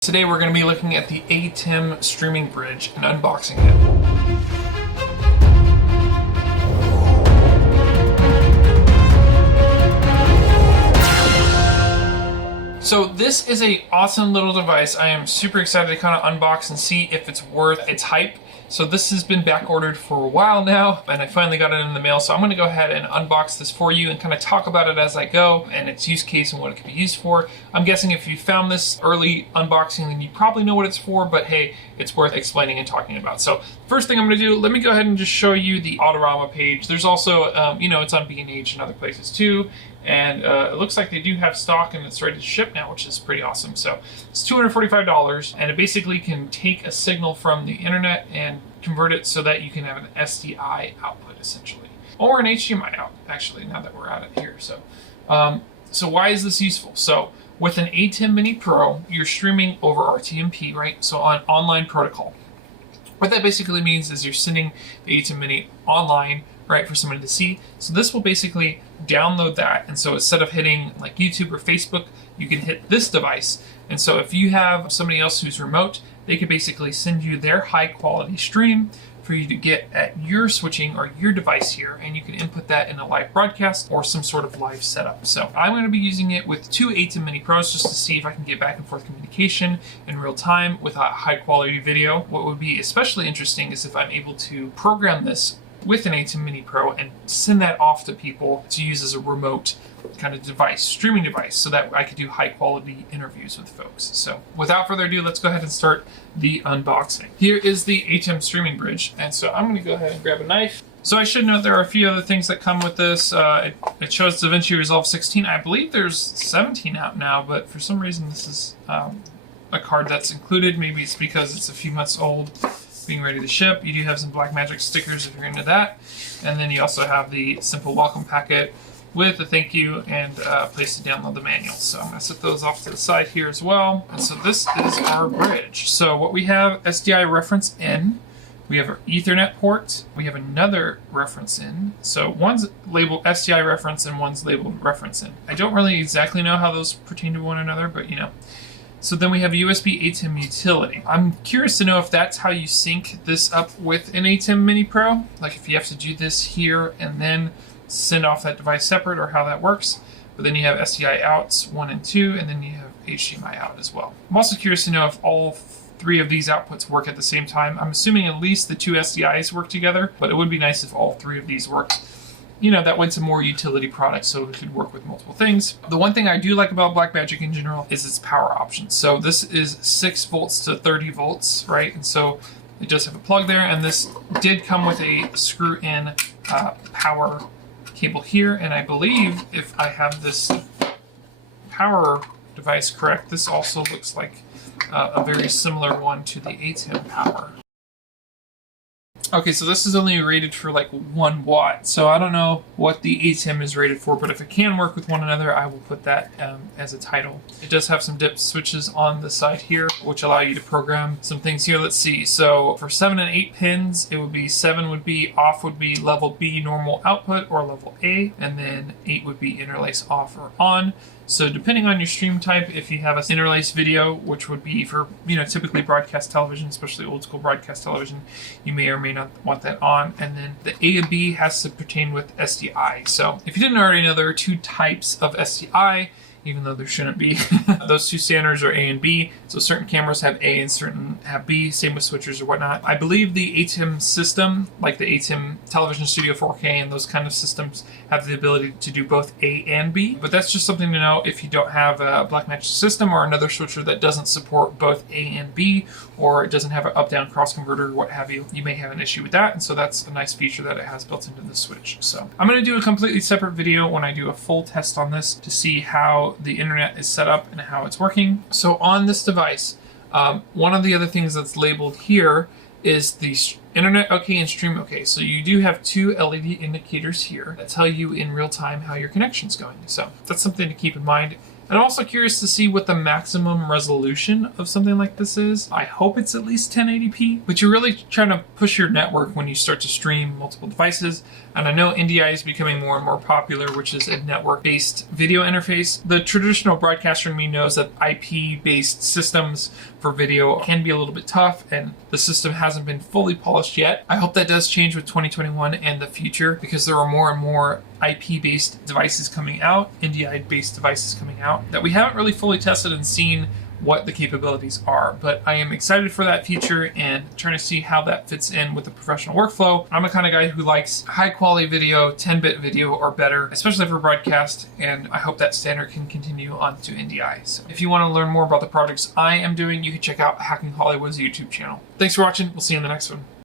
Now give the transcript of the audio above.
Today we're going to be looking at the ATEM streaming bridge and unboxing it. So this is a awesome little device. I am super excited to kind of unbox and see if it's worth its hype. So this has been back ordered for a while now, and I finally got it in the mail. So I'm going to go ahead and unbox this for you and kind of talk about it as I go and its use case and what it could be used for. I'm guessing if you found this early unboxing, then you probably know what it's for, but hey, it's worth explaining and talking about. So first thing I'm going to do, let me go ahead and just show you the Autorama page. There's also, it's on B&H and other places too. And it looks like they do have stock and it's ready to ship now, which is pretty awesome. So it's $245, and it basically can take a signal from the internet and convert it so that you can have an SDI output essentially, or an HDMI out actually, now that we're at it here. So why is this useful? So with an ATEM Mini Pro, you're streaming over RTMP, right? So on online protocol. What that basically means is you're sending the ATEM Mini online, right, for somebody to see. So this will basically download that. And so instead of hitting like YouTube or Facebook, you can hit this device. And so if you have somebody else who's remote, they could basically send you their high quality stream for you to get at your switching or your device here, and you can input that in a live broadcast or some sort of live setup. So I'm going to be using it with two ATEM Mini Pros just to see if I can get back and forth communication in real time with a high quality video. What would be especially interesting is if I'm able to program this with an ATEM Mini Pro and send that off to people to use as a remote kind of device, streaming device, so that I could do high quality interviews with folks. So without further ado, let's go ahead and start the unboxing. Here is the ATEM streaming bridge. And so I'm gonna go ahead and grab a knife. So I should note there are a few other things that come with this. It shows DaVinci Resolve 16. I believe there's 17 out now, but for some reason this is a card that's included. Maybe it's because it's a few months old, being ready to ship. You do have some Blackmagic stickers if you're into that. And then you also have the simple welcome packet with a thank you and a place to download the manual. So I'm gonna set those off to the side here as well. And so this is our bridge. So what we have, SDI reference in, we have our Ethernet port, we have another reference in. So one's labeled SDI reference and one's labeled reference in. I don't really exactly know how those pertain to one another, but you know. So then we have a USB ATEM utility. I'm curious to know if that's how you sync this up with an ATEM Mini Pro, like if you have to do this here and then send off that device separate, or how that works. But then you have SDI outs 1 and 2, and then you have HDMI out as well. I'm also curious to know if all three of these outputs work at the same time. I'm assuming at least the two SDIs work together, but it would be nice if all three of these worked. You know, that went to more utility products, so it could work with multiple things. The one thing I do like about Blackmagic in general is its power options. So this is 6 volts to 30 volts, right? And so it does have a plug there, and this did come with a screw-in power cable here. And I believe if I have this power device correct, this also looks like a very similar one to the ATEM power. Okay, so this is only rated for like 1 watt, so I don't know what the ATEM is rated for, but if it can work with one another, I will put that as a title. It does have some dip switches on the side here, which allow you to program some things here. Let's see, so for 7 and 8 pins, it would be 7 would be off, would be level B normal output or level A, and then 8 would be interlace off or on. So depending on your stream type, if you have an interlace video, which would be for, typically broadcast television, especially old school broadcast television, you may or may not want that on. And then the A and B has to pertain with SDI. So if you didn't already know, there are 2 types of SDI, even though there shouldn't be. Those 2 standards are A and B. So certain cameras have A and certain have B, same with switchers or whatnot. I believe the ATEM system, like the ATEM Television Studio 4K and those kind of systems, have the ability to do both A and B. But that's just something to know if you don't have a Blackmagic system or another switcher that doesn't support both A and B, or it doesn't have an up-down cross converter or what have you. You may have an issue with that, and so that's a nice feature that it has built into the Switch. So I'm going to do a completely separate video when I do a full test on this to see how the internet is set up and how it's working. So on this device, one of the other things that's labeled here is the internet okay and stream okay. So you do have 2 LED indicators here that tell you in real time how your connection's going. So that's something to keep in mind. And I'm also curious to see what the maximum resolution of something like this is. I hope it's at least 1080p, but you're really trying to push your network when you start to stream multiple devices. And I know NDI is becoming more and more popular, which is a network-based video interface. The traditional broadcaster in me knows that IP-based systems for video can be a little bit tough, and the system hasn't been fully polished yet. I hope that does change with 2021 and the future, because there are more and more IP-based devices coming out, NDI-based devices coming out, that we haven't really fully tested and seen what the capabilities are. But I am excited for that future and trying to see how that fits in with the professional workflow. I'm a kind of guy who likes high quality video, 10-bit video or better, especially for broadcast, and I hope that standard can continue onto NDI. So if you want to learn more about the projects I am doing, you can check out Hacking Hollywood's YouTube channel. Thanks for watching. We'll see you in the next one.